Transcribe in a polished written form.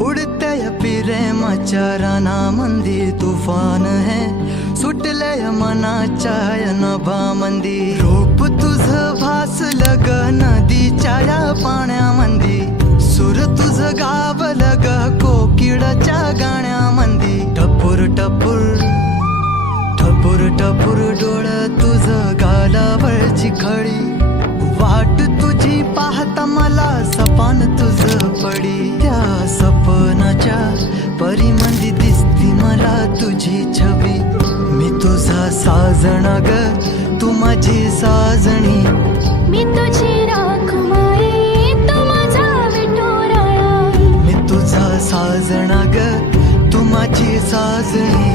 उडते प्रेमाच्या रानामंदी तुफान है, सुटलय मनाच्या नभामंदी. रूप तुझं भासलं ग नदीच्या या पाण्यामंदी, सुर तुझं गावलं ग कोकिळाच्या गाण्यामंदी. टपूर टपूर टपूर टपूर डोळं तुझं गालावरची खळी, वाट तुझी पाहता मला सपान तुझं पडी. त्या सपनाच्या परीमंदी दिसती मला तुझी छबी. मी तुझा साजणा ग तू माझी साजणी, मी तुझी राखुमाई तू माझा विठुराया. मी तुझा साजणा ग तू माझी साजणी.